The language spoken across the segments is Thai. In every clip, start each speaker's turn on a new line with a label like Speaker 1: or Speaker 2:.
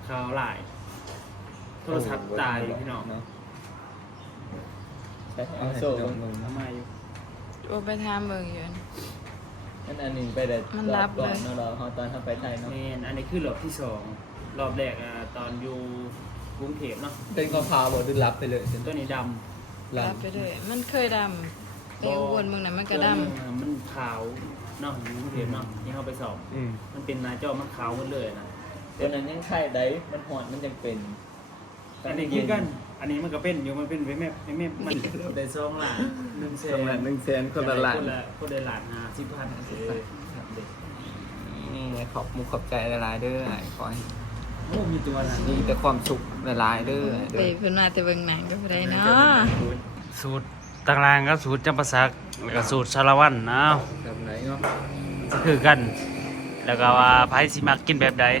Speaker 1: ข่าวหลายโทรศัพท์ตายพี่น้อง
Speaker 2: เนาะ
Speaker 3: เอาโซ่
Speaker 1: ทำไมอยู่
Speaker 4: โอ้ไปทำเบิ่งอยู่
Speaker 3: อันหนึ่งไปแต่
Speaker 4: มันรับ
Speaker 3: ก่อน
Speaker 4: เลย
Speaker 3: เนาะเราตอนทำไปไทยเนาะ
Speaker 1: แมนอันนี้คือรอบที่สองรอบแรกตอนอยู่กรุงเทพเนาะ
Speaker 2: เป็นข้อพาวบอกดึงรับไปเลย
Speaker 1: ตัวนี้ด
Speaker 4: รับไปเลยมันเคยดำแต่อุบลเมืองนั้นมัน
Speaker 1: ำ
Speaker 4: ก็ด
Speaker 1: มันขาวเนาะอยู่กรุงเทพเนาะที่เขาไปสอบ มันเป็นหน้าจอมันขาวหมดเลยนะ
Speaker 3: ตัวนั้นยังไข่ได้มันหอดมันยังเป็น
Speaker 1: อันนี้คือกันอันนี้มันก็เป็นอยู่มันเป็นไว้แม่มันได้ซองละ1
Speaker 2: สองล้าน100,000คนละล้าน
Speaker 1: คนละล้าน10,000
Speaker 2: นี่ขอบมุกขอบใจหลายๆเด้อขอให้
Speaker 1: โอ้มีตัวละ
Speaker 2: มีแต่ความสุขหลายๆเด้อ
Speaker 4: ำไปเพิ่นมาแต่เบิ่งหนังก็บ่ได้เนาะ
Speaker 1: สูตรต่างๆก็สูตรจำปาสักแล้วก็สูตรสารวัตรนะ
Speaker 2: แบบไหนเนาะ
Speaker 1: คือกัน แล้วก็ว่าไผสิมักกินแบบใด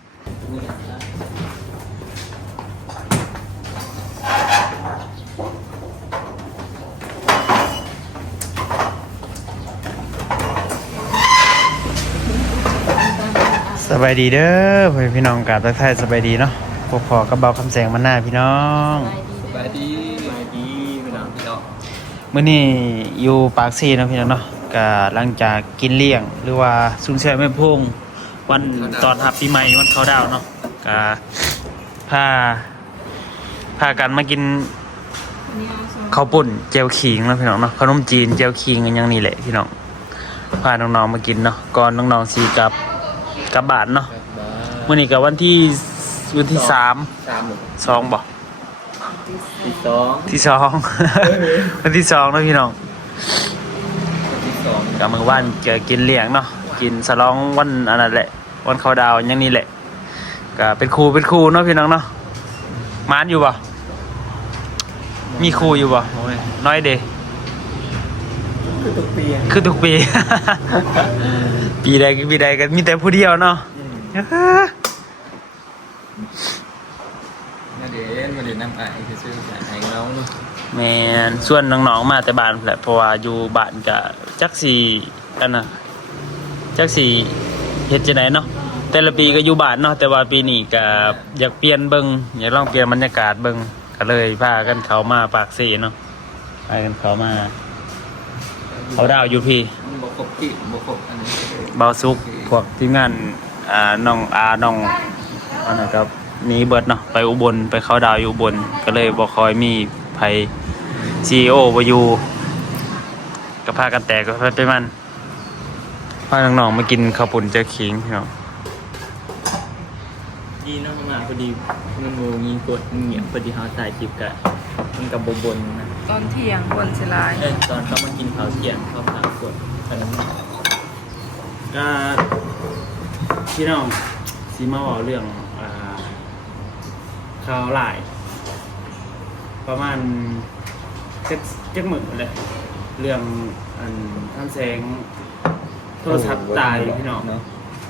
Speaker 1: สบายดีเด้อพี่น้องกาบทักทายสบายดีเนาะพวกพอกับเบาคำแสงมันหน้าพี่น้อง
Speaker 2: สบายดีพี่น้องพี่น้อง
Speaker 1: มื้อนี้อยู่ปากซีเนาะพี่น้องเนาะก็หลังจากกินเลี้ยงหรือว่าสุนแช่แม่พงวันตอนรับปีใหม่วันเขาดาวน์เนาะก็พากันมากินข้าวปุ่นเจียวขิงเนาะพี่น้องเนาะขนมจีนเจียวขิงกันอย่างนี้แหละพี่น้องพาน้องๆมากินเนาะก่อนน้องๆสิกลับบ้านเนาะมื้อนี้ก็วันที่3 2บ่
Speaker 3: ที่สอง
Speaker 1: ที่สอง วันที่2เนาะพี่น้อง
Speaker 3: ที่สอง
Speaker 1: กับมือว่านจะกินเลี้ยงเนาะกินสลองวันอันนั้นแหละวันเขาดาวอย่างนี้แหละก็เป็นครูเนาะพี่น้องเนาะมานอยู่ป่ะมีครูอยู่ป่ะโอ้ยน้อยเด
Speaker 3: คือทุกปี
Speaker 1: คือทุกปี ปีใดก็มีแต่ผู้เดียวเนาะ
Speaker 2: มาเดี๋ยวน้ำไอซื้อไอน้องเนาะ
Speaker 1: แม่นส่วนน้องๆมาแต่บ้านแหละเพราะว่าอยู่บ้านก็จักสี่กันนะจักสี่เฮ็ดจังไดเนาะแต่ละปีก็อยู่บ้านเนาะแต่ว่าปีนี้ก็อยากเปลี่ยนเบิ่งอยากลองเปลี่ยนบรรยากาศเบิ่งก็เลยพากันเขามาปากซี่เนาะพากันเขามาเขาดาวอยู่พี่
Speaker 2: บกบกี่บกบอันนี้
Speaker 1: เบาซุกพวกทีมงานน้องน้องอันนั้นครับหนีเบิดเนาะไปอุบลไปเขาดาวอยู่อุบลก็เลยบ่ค่อยมีไผ CEO บ่อยู่ก็พากันแตกก็ไปมันพาน้องๆมากินข้าวปุ่นเจ้าขิงพี่น้อง
Speaker 3: ยีน้องมาพอดีมันงูมีกดเงียบพอดีเขาถ่ายคลิปกะมันกับบนนะ
Speaker 4: ตอนเที่ยงบนสิลาย
Speaker 3: ตอนเขามากินข้าวเที่ยงเขาพากดขนม
Speaker 1: ก็พี่น้องสิมาบอกเรื่องข่าวหลาย ประมาณจักหมื่นเลยเรื่องอันท่านแสงโทรศัพท์ตายพี่น้อง
Speaker 2: เนาะ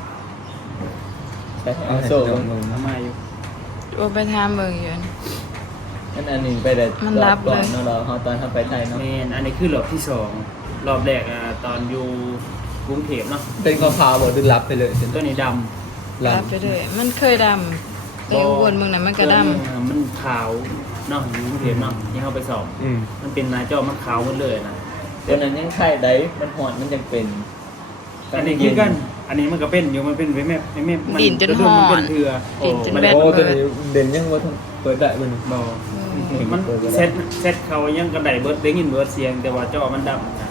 Speaker 3: เอาโซ่
Speaker 1: ทำไมอยู่
Speaker 4: โอ้ไปทำเบิ่งอยู่
Speaker 3: อันหนึ่งไปแต่
Speaker 4: มันรับ
Speaker 3: ก่อน
Speaker 4: เลย
Speaker 3: เนาะเราตอนทำไปไทยเนาะ
Speaker 1: แมนอันนี้คือรอบที่สองรอบแรกตอนอยู่กรุงเทพเนาะ
Speaker 2: เป็นข้อพาวบอกดึงรับไปเลย
Speaker 1: ตัวนี้ด
Speaker 4: รับไปเลยมันเคยดำแต่อุบลเมืองนั้นมัน
Speaker 1: ำ
Speaker 4: ก็ด
Speaker 1: มันขาวเนาะอยู่กรุงเทพเนาะที่เขาไปสอบ มันเป็นหน้าจอมันขาวหมดเลยนะ
Speaker 3: ตัวนั้นยังไข่ได้มันหอดมันยังเป็น
Speaker 1: อันนี้คือกัน อันนี้มันก็เป็นอยู่มันเป็นไว้แม่มัน
Speaker 4: ดินจนห่อ
Speaker 1: มันเป็นเถื่อ
Speaker 4: ดินจน
Speaker 1: มัน
Speaker 4: แบ
Speaker 1: ได้
Speaker 4: บ
Speaker 2: โอ้ตัวนี้เด่นยังว่าเปิดได้มัน
Speaker 1: บอมันเซตเขายังกระไดเบิร์ดได้ยินเบิร์ดเสียงแต่ว่าจอมันดำนะ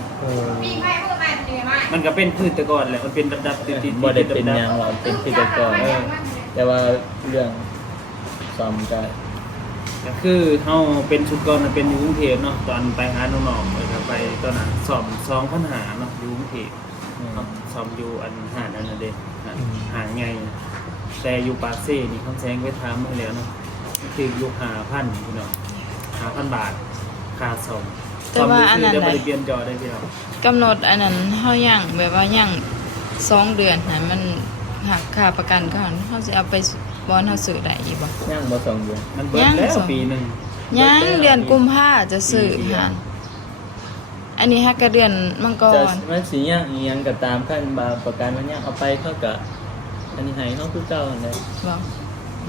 Speaker 1: มันก็เป็นพืชแต่ก่อนแหละมันเป็นดับติด
Speaker 3: บ่ได้เป็นยางเราเป็นที่ก่อนแต่ว่าเรื่องซ้อมก็
Speaker 1: ก็คือเขาเป็นชุดก่อนมันเป็นอยู่กรุงเทพเนาะตอนไปหาน้องๆเลยครับไปตอนนั้นสอบ2,000หาเนาะอยู่กรุงเทพสอบอยู่อันหาดอันนั้นเด้หาดไงแต่อยู่ปากเซ่นี่เขาแซงไปทำมาแล้วเนาะคืออยู่5,000พี่น้อง5,000 บาทค่าสอบ
Speaker 4: ำแต่ว่าอันนั้น
Speaker 1: จะ
Speaker 4: ไหน
Speaker 1: ไม่ได้เปลี่ยนจอได้พี่น้อง
Speaker 4: กำหนดอันนั้นเฮาย่างแบบว่าย่าง2 เดือนนะมันหักค่าประกันก่อนเฮาสิเอาไปบอนเฮาซื้อได้อีกบ่
Speaker 3: ย่างบ่สองเดือน
Speaker 1: มันเบิดแล้วปีหนึง
Speaker 4: ย่างเดือนกุมภาจะซื้อหันอันนี้ฮักกะเดือนมังก
Speaker 3: จะ
Speaker 4: ร
Speaker 3: มันสิย่างอีหยังก็ตามขั้นบางประกันมันย่างเอาไปเขาก็อันนี้ให้เขาคือเก่านั่นแหละ
Speaker 4: บ่
Speaker 3: ด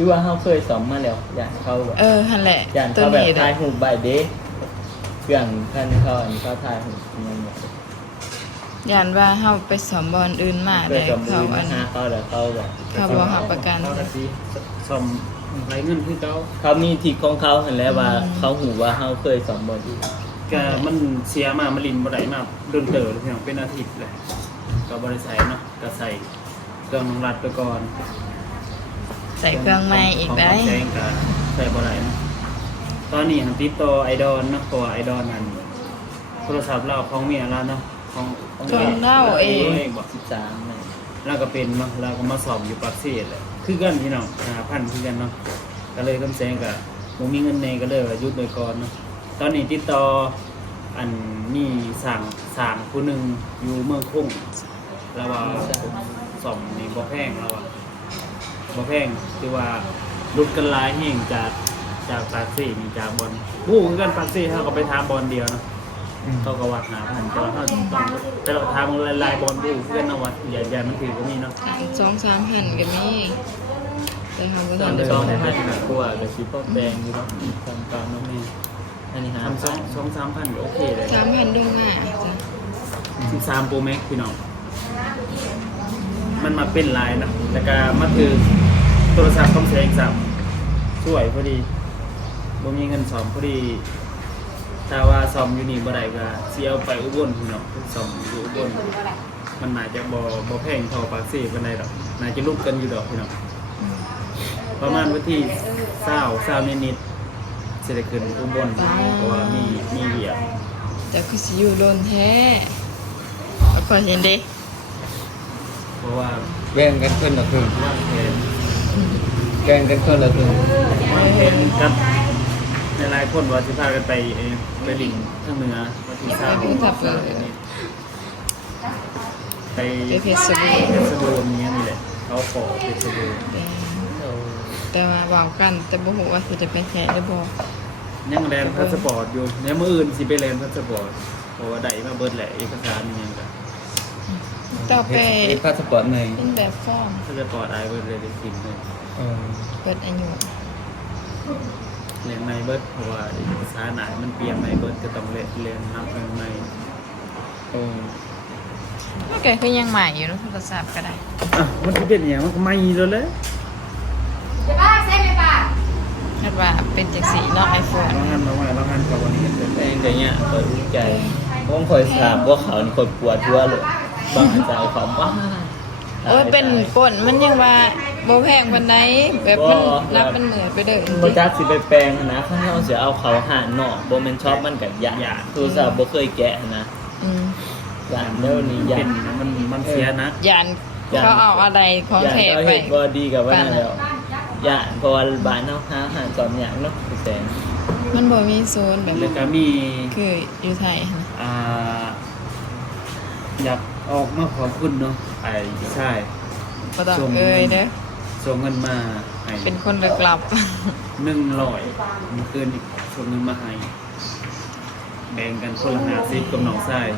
Speaker 3: รือว่าเขาเคยสอมมาแล้วอยากเข้าแบบ
Speaker 4: หั่นแหละ
Speaker 3: อยาก
Speaker 4: ตัว
Speaker 3: เข้าแบบ
Speaker 4: นี้
Speaker 3: ถ่า
Speaker 4: เด้
Speaker 3: ยหูปใบเด็กเครื่องท่านเขาอันนี้เขาถ่ายหูปมันหมด
Speaker 4: ย่านว่าเฮาไปสอมบอลอื่นมา
Speaker 3: เค
Speaker 4: ได้
Speaker 3: ยสอม
Speaker 4: เขา
Speaker 3: มือ
Speaker 4: อัน
Speaker 3: หาเขาแล้วเขาแบบ
Speaker 4: เขาบ่รับประกัน
Speaker 1: เขาก็สิซ่อมไรเงินคือเขา
Speaker 3: เขามีทิกของเขาเห็นแล้วว่าเขาหูว่าเขาเคยสอมบอลอยู่
Speaker 1: ก็มันเสียมามันลินบ่ได้มาโดนเต๋อเพียงเป็นอาทิตย์เลยก็บ่ได้ใส่เนาะก็ใส่เครื่องรองรัดไปก่อน
Speaker 4: ใส่เครื่องใหม่อีกได้
Speaker 1: ของแจ้งก็ใส่บ่ได้เนาะตอนนี้หันติดต่อไอดอลเนาะเพราะว่าไอดอลนั้นโทรศัพท์เราของเมียเราเนาะของ
Speaker 4: ของเราเอง
Speaker 1: บอก
Speaker 3: 13เนี่ย
Speaker 1: เราก็เป็นเนาะเราก็มาสอบอยู่ปากเสียแหละคือกันพี่น้อง5,000คือกันเนาะก็เลยคำแซงก็บ่มีเงินในก็เลยว่าหยุดไปก่อนเนาะตอนนี้ติดต่ออันมีสั่งผู้หนึงอยู่เมืองคุ้งแล้วว่าสอบนี่บ่แพงแล้วว่าบ่แพงคือว่าลุดกันหลายแห่งจากปากเสียนี่จากบอลบู้คือกันปากเสียเฮาก็ไปถามบอลเดียวเนาะ เขาก็ว่า5,000แต่ว่าเขาต้องแต่เราทำลายบอลดูเพื่อนนวัดใหญ่ๆมันถือก็มีเนาะ
Speaker 4: 2-3 พันก็มีแต่เฮาบ่
Speaker 3: ต
Speaker 4: ทั
Speaker 3: อน
Speaker 4: นได้
Speaker 3: ซ้อมให้กลัวกับชิปแดงอยู่เนาะทำตามน้องนี่อันนี้ฮะ
Speaker 1: ทำ2-3,000ก็โอเคเลย
Speaker 4: 3,000ดูง่ายจ้ะ
Speaker 1: 13 Pro Max พี่น้องมันมาเป็นลายนะแต่ก็มาถือโทรศัพท์ต้องใช้อีก3ช่วยพอดีบ่มีเงินซ่อมพอดีถ้าว่าซ่อมอยู่นี่บ่ได้ก็สิเอาไปอุบลพี่น้องซ่อมอยู่อุบลมันน่าจะบ่แพงเท่าปากซี่ปานใดดอกน่าจะลุกกันอยู่ดอกพี่น้อง ประมาณวันที่20นิดๆจะได้ขึ้นอุบลเพราะว่ามีเหยียบ
Speaker 4: แต่คือสิอยู่โดนแท้เอาขอเห็นเด้
Speaker 1: เพราะว่า
Speaker 2: แบ่งกันคนละครึ่ง
Speaker 1: ว่างแผน
Speaker 2: แบ่งกันคนละครึ่ง
Speaker 1: ว่างแผนกับในหลายคนว่าสิพากันไปไปดิ่งทางเหนือวันที่ไป
Speaker 4: ไปเพชรบุรี
Speaker 1: เพชรบูรณ์นี้นี่แหละเขาขอเพชรบูรณ์
Speaker 4: แต่ว่าเว้ากันแต่บ่ฮู้ว่าสิได้ไปแข่หรือบ่
Speaker 1: ยังแลนพาสปอร์ตอยู่ในมื้ออื่นสิไปแลนพาสปอร์ตเพราะว่าได้มาเบิดแหละเอกสารนี่ยังก็
Speaker 4: ต่อไป
Speaker 2: เฮ็ดพาสปอร์ตใหม่
Speaker 4: เป็นแบบฟอร์ม
Speaker 1: พาสปอร์ตอายเบิดเลยได้กินเลย
Speaker 4: เปิดอายุ
Speaker 1: เรียนในเบิร์ดเพราะว่าเอกสารไหนมันเปลี่ยนในเบิร์ดก็ต้องเรียนนับใหม่
Speaker 4: มันก็คือยังใหม่อยู่เนอะโทรศัพท์ก็ได้
Speaker 1: อ่ะมันสิเป็นอย่างมันก็ไม่แล้วเลย
Speaker 4: คาดว่าเป็นจังสีเนาะ iPhone
Speaker 1: ลองหันกับวันนี้เป็น
Speaker 3: แต่อย่างเงี้ยคอยรู้ใจผมคอยถามว่าเขานี่คอยปวดหัวเลยบางอาจารย์เขาว่า
Speaker 4: โอ้ยเป็นก้นมันยังว่าบ่แพงปานใดแบบมันรับมันเหมือนไปเด้อ
Speaker 3: บ่จักสิไปแปลงนะข้างนอกสิเอาเขาหานนอกบ่แม่นชอบมันก็ยากโทรศัพท์บ่เคยแกะนะ
Speaker 4: อืม
Speaker 3: ยานเดี๋ยวนี้ยา
Speaker 1: เป็น นมันเสียนะ
Speaker 4: ยานเขาเอาอะไรของ
Speaker 3: ยาน
Speaker 4: แท้
Speaker 3: เขา
Speaker 4: ไป
Speaker 3: เฮ็ดบ่ดีกับว่านั่นแล้วยานเพราะว่าบ้านเฮาหาอาหารก่อนอย่างเนาะแสน
Speaker 4: มันบ่มีโซนแบบ
Speaker 1: แล้วก็มี
Speaker 4: คืออยู่ไทยหั่น
Speaker 1: อยากออกมาขอบคุณเนาะไอ้ใช่
Speaker 4: บ่ต้องเอ่ยเด้อ
Speaker 1: ส่งเงินมาให้
Speaker 4: เป็นคนลึกลับ
Speaker 1: 100มันคืนอีกส่งเงินมาให้แบ่งกันคนละ50กับน้องชาย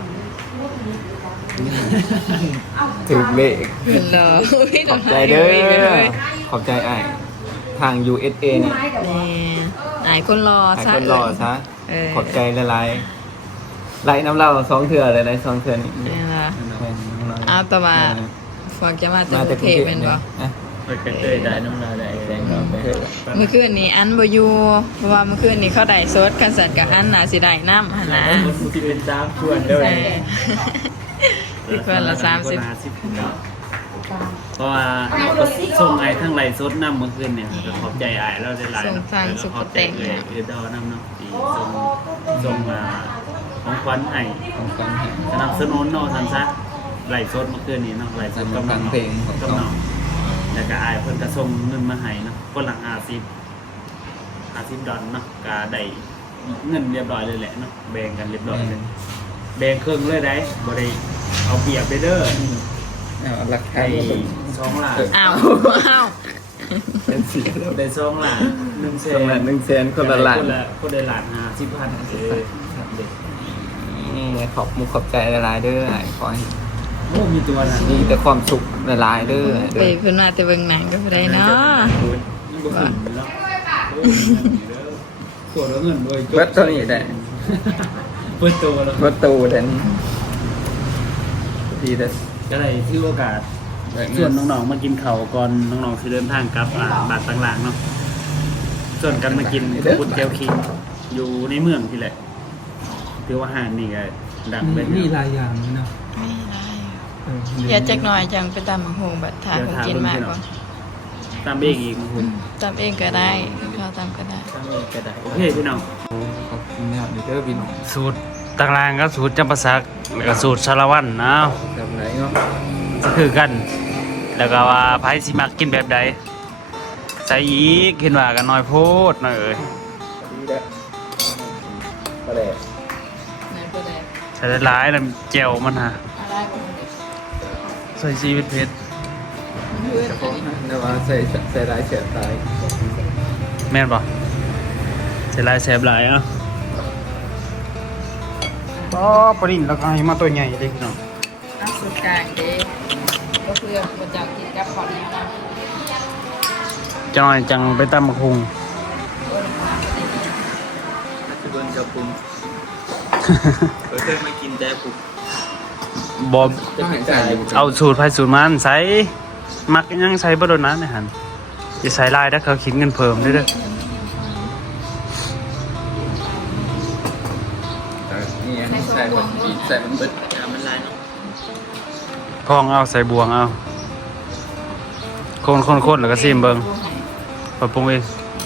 Speaker 2: ถึงเลข
Speaker 4: เพิ่นเหรออุ้ย
Speaker 2: ขอบใจเด้อขอบใจอ้ายทาง USA เนี่ย
Speaker 4: นี่อายคนรอ
Speaker 2: ให้
Speaker 4: ซะ
Speaker 2: คนรอซะ
Speaker 4: เออ
Speaker 2: ขอบใจละลายไล่น้ำเหล่า2เทื่อเลยไล่2เทื่อนี่
Speaker 4: นี่ล่ะ
Speaker 2: แม่นน้ำเหล้
Speaker 4: เอาแต่ว่าฝากจะมาจาก
Speaker 2: มาก
Speaker 4: รุ
Speaker 2: จาก
Speaker 4: ง
Speaker 2: ก
Speaker 4: เท
Speaker 2: รุง
Speaker 4: พ
Speaker 2: เทพ
Speaker 4: เป็น
Speaker 2: เนี่
Speaker 4: บ่
Speaker 2: ยนะ
Speaker 3: ไปกระเตยได้น้ำลายได้แสงก็ไปเฮ็ด
Speaker 4: เมื่อคืนนี้อันบ่อยู่เพราะว่าเมื่อคืนนี้เขาได้สดคันสัตว์กับอันน่ะสิได้น้ำหั่นนะ
Speaker 3: มันสิเป็น3ชวนเด้อ
Speaker 4: เออสิคนละ30
Speaker 1: เพราะว่าส่งไอ้ทั้งไหลฟ์สดน้ำเมื่อคืนเนี่ยก็ขอบใจไอ้เราได้หลาย
Speaker 4: ส่ง
Speaker 1: เนาะ
Speaker 4: ทาง
Speaker 1: แล้ว
Speaker 4: สุ
Speaker 1: ก็
Speaker 4: ข
Speaker 1: ขอบใจ
Speaker 4: เต็ง
Speaker 1: เลยดอน้ำเนาะที่ส่งของขวัญให้
Speaker 2: ของกันให้
Speaker 1: สนับสนุนเนาะทันซะไหลฟ์สดเมื่อคืนนี้เนาะไหลฟ์สดกำลัง
Speaker 2: เพลงของ
Speaker 1: กำลังแล้วก็ไอ้เพิ่นก็ส่งเงินมาให้เนาะคนละ50ดอลเนาะก็ได้เงินเรียบร้อยเลยแหละเนาะแบ่งกันเรียบร้อยเลยแบ่งครึ่งเลยได้บ่ได้เอาเปรียบเด้อ
Speaker 2: เอาหลักฐา
Speaker 1: ไอ้
Speaker 2: น
Speaker 1: 2 ล้าน
Speaker 4: อ้าวอ้าว
Speaker 2: เป็นเสียแล้ว
Speaker 1: ได้2 ล้าน1แส
Speaker 2: ตรงละ
Speaker 1: น
Speaker 2: 100,000คนละล้าน
Speaker 1: คนละล้าน50,000เออเด็ก
Speaker 2: ขอบมุกขอบใจละลายเด้ออ้ายขอให้
Speaker 1: โอ้มีตัวน่ะ
Speaker 2: มีแต่ความสุขละลายเด้อ
Speaker 4: ไปเพิ่นมาแต่เบิ่งหนังก็บ่ได้เนาะ
Speaker 1: บ่เคปวดเงินด้วย
Speaker 2: เบิดตัวนี้ได้
Speaker 1: เปิดตัวแล้ว
Speaker 2: เบิดตูแต่นี่ดีแต่
Speaker 1: ก็เลยถือโอกาสส่วนน้องๆมากินข้าวก่อนน้องๆสิเดินทางกลับบาดต่างๆเนาะส่วนกันมากินบุญเจียวคิงอยู่ในเมืองที่แหละถือว่าอาหารนี่ก็ดังเป็น
Speaker 3: มีหลายอย่างเนาะ
Speaker 4: ไม่ได้อย่าจักหน่อยจังไปตำบักหุ่งบัดทาคนกินมากก่อน
Speaker 1: ตามเองอีกคุณ
Speaker 4: ตำเองก็ได้ข้าวตำก็ได้
Speaker 2: ถ้ามีกระได
Speaker 1: โอเคพี่น้อง
Speaker 2: ขอบคุณนะครับเด้อพี่น้อง
Speaker 1: สูตรต่างๆก็สูตรจำปาสักแล้วก็สูตรสารวัตรนะ
Speaker 2: แบบไหนเนาะ
Speaker 1: คือกัน แล้วก็ว่าไผสิมักกินแบบใดใส่อีกเห็นว่ากันน้อยโพดหน่อยเอ้ย
Speaker 2: ดีเด้อก็เลย
Speaker 4: ไหนก็ได้
Speaker 1: ใส่หลายๆแล้วเจียวมันฮะ
Speaker 4: อะไรก็มันเด็ก
Speaker 1: ใส่ชีวิตเพชร
Speaker 4: เพื่อน
Speaker 2: เฉพาะแต่ว่าใส่ลายเสียบตาย
Speaker 1: แม่นบ่ใส่หลายแสบหลายอ่ะบ่ปริ้นแล้วก็ให้มาตัวใหญ่เด้พี่น้อง
Speaker 4: เอาสุดกลางเด้ก็เพื่อนมาจากกินกับขอนแนวนะ
Speaker 1: จังหน่อยจังไปตำบักหุง
Speaker 2: จะเบิ้ลจะปรุงเคยมากินแต่ปุก
Speaker 1: บ่
Speaker 2: จะเห็นใจ
Speaker 1: เอาสูตรไผสูตรมันใส่มักยังใส่บ่โดนนั้นนะหั่นสิใส่หลายถ้าเขาคิดเงินเพิ่มเด้อ
Speaker 2: นี่ใส่มันอีกใส่มันเบิดมันลายเนาะ
Speaker 1: พองเอาใส่บวงเอาคนๆๆแล้วก็ซิมเบิ่งปรับปรุงเอง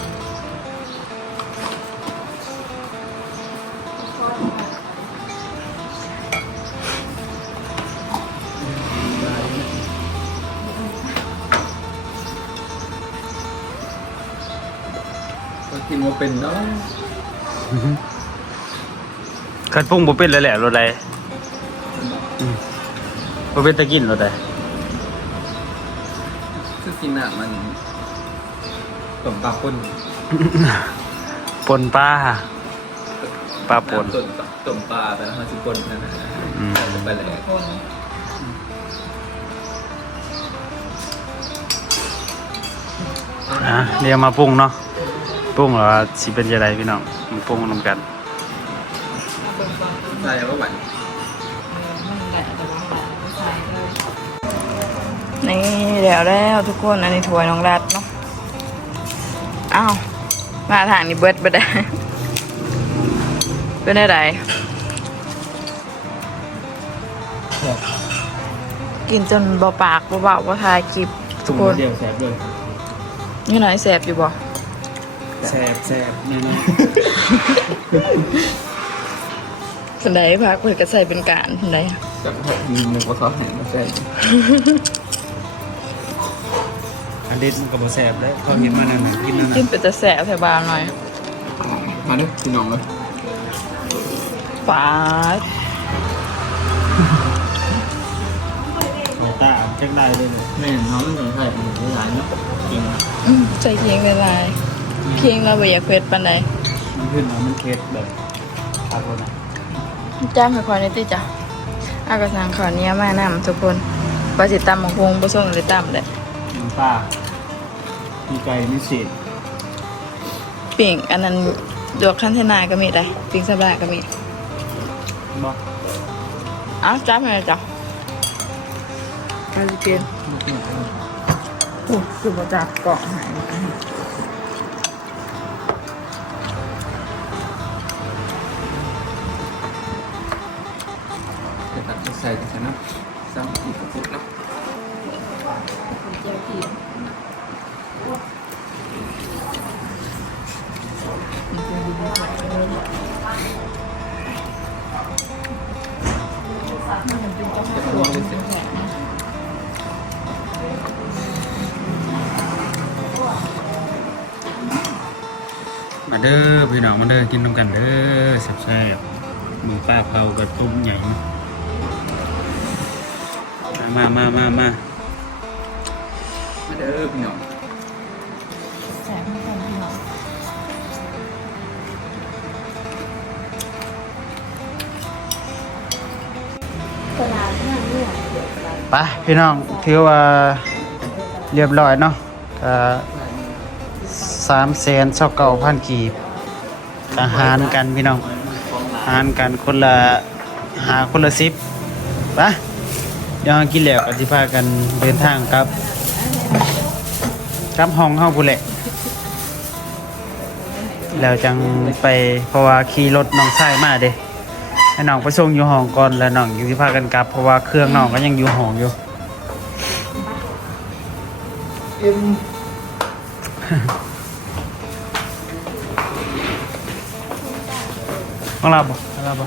Speaker 2: ก็กินว่าเป็นเนาะ
Speaker 1: คันปรุงบ่เป็นแล้วแหละรสใดบ่เป็นตะกินรสใด
Speaker 2: คือกินอ่ะมันสมปลาป่น
Speaker 1: ปนปลาปลาปน
Speaker 2: สมปลาไปแล้วมันสิป่นนั่นนะจะไปเลย
Speaker 4: คน
Speaker 1: เดี๋ยวมาปรุงเนาะปรุงแล้วสิเป็นจังไดพี่น้องมาปรุงนำกัน
Speaker 4: เอาเบิ่งก่อน
Speaker 2: ใส่ว่าหวาน
Speaker 4: มันแหละแต่ว่าใส่เลยนี่เดี๋ยวแล้วทุกคนอันนี้ถ้วยน้องรัดเนาะอ้าวมาทางนี้เบิดบ่ได้เป็นได้ไดกินจนบ่ปากบ่เบาบ่ทายคลิปทุกคน
Speaker 1: เดียวแซ่บเลย
Speaker 4: นี่หน่อยแสบอยู่บ่
Speaker 1: แซ่บแน่นอน
Speaker 4: สันไดพักเพิ่นก็ใส่เป็นการสันได
Speaker 2: จับให้มีหนึ่งว่าเขาแห้งมาใส่
Speaker 1: อันนี้มันก็บ่แซ่บแล้วเขาเห็นมานั่นน่ะกินนั่น
Speaker 4: กิน
Speaker 1: น่ะ
Speaker 4: เป็นจะแสบแถวบ้านหน่อย
Speaker 2: มาเด้อพี่น้องเลย
Speaker 4: ปาด
Speaker 1: ตาจักได้เลย
Speaker 2: แม่น้องมันใส่เป็นหลายเนาะกิน
Speaker 4: ใส่เคียงละลายเคียงเราบ่อยากเผ็ดปานใด
Speaker 1: มันขึ้นมามันเค็ดแบบครับผมนะ
Speaker 4: จ้างค่อยๆนี่ติจ้ะอากระสังขาวเหนี้ยมานํทุกคนว่าสิตำบักฮงบ่ส่งเลยตำเด้
Speaker 1: น้ำปลามีไก่มีเศษ
Speaker 4: ปิ้งอันนั้นดวกคันเทนาก็มีได้ปิ้งสบายก็มี
Speaker 1: บ่
Speaker 4: อ้าวจับให้จ้ะมาสิกินโอ้คือบ่จับเกาะหาย
Speaker 2: จะตัดใส่กันนะซ้ำอีกปุ๊บเนาะ
Speaker 1: มาเด้อพี่น้องมาเด้อกินน้ำกันเด้อแซ่บๆมือป้าเผากับตุ้มใหญ่มา
Speaker 2: มาเด้อพี่น้อง
Speaker 4: แสบเหมือนกันพี่น้อง
Speaker 1: ไปพี่น้องถือว่าเรียบร้อยเนาะก็ 329,000 กีบอาหารกันพี่น้องอาหารกันคนละคนละ10ไปเดี๋ยวเรากินแล้วก็สิพากันเดินทางกลับห้องเฮาพุ่นแหละแล้วจังไปเพราะว่าขี่รถน้องชายมาเด้ให้น้องไปส่งอยู่ห้องก่อนแล้วน้องอยู่สิพากันกลับเพราะว่าเครื่องน้องก็ยังอยู่ห้องอยู่ ของเราบ่ของเราบ่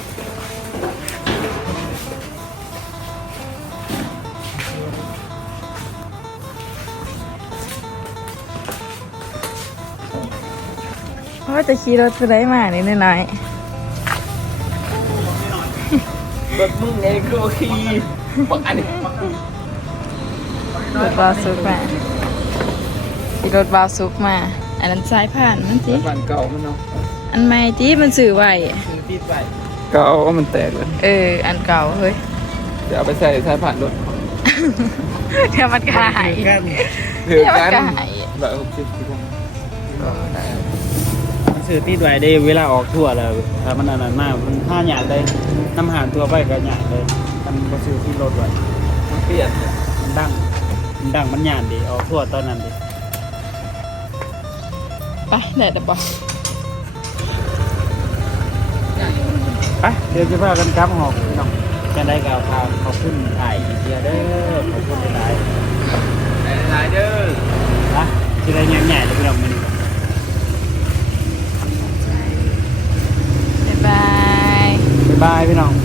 Speaker 4: เพราะว่าจะขี่รถไปได้มานิดหน่อย
Speaker 3: แบบมึงไงคือโอเคบอกอันนี้
Speaker 4: รถบาวซุกมาขี่รถบาวซุกมา อันนั้นสายผ่านมันสิ
Speaker 3: บ้านเก่ามันเนาะ
Speaker 4: อันใหม่ที่มันสื่อไว้
Speaker 3: คือติดไปเก่าว่ามันแตกเลย
Speaker 4: อันเก่าเฮ้ย
Speaker 3: เดี๋ยวเอาไปใส่ท้ายผ่านรถ
Speaker 4: เดี๋ยวมันก็หาย
Speaker 3: ถือ
Speaker 4: เดี๋ยวมัน
Speaker 3: กัน
Speaker 4: ก็หาย
Speaker 3: แบบ60ที่ผมก็ได้
Speaker 1: มันซื้อติดไว้ได้เวลาออกทั่วแล้วถ้ามันอันนั้นมากมันห้าหยาดได้น้ำหานทั่วไปก็หยาดเลยมันบ่ซื้อที่รถไว้
Speaker 3: มันเปลี่ยน
Speaker 1: มันดังมันหยาดดีออกทั่วตอนนั้นดิ
Speaker 4: ไปได้แต่บอก
Speaker 1: ไปเดี๋ยวจะพากันกลับห้องพี่น้องจะได้ก็พาขอบคุณถ่ายอีกเดียวเด้อขอบคุณหลาย
Speaker 3: หลายเด้อ
Speaker 1: ๆนะที่ได้ใหญ่ๆเลยพี่น้องมื้อนี้
Speaker 4: บ๊ายบาย
Speaker 1: บ๊ายบายพี่น้อง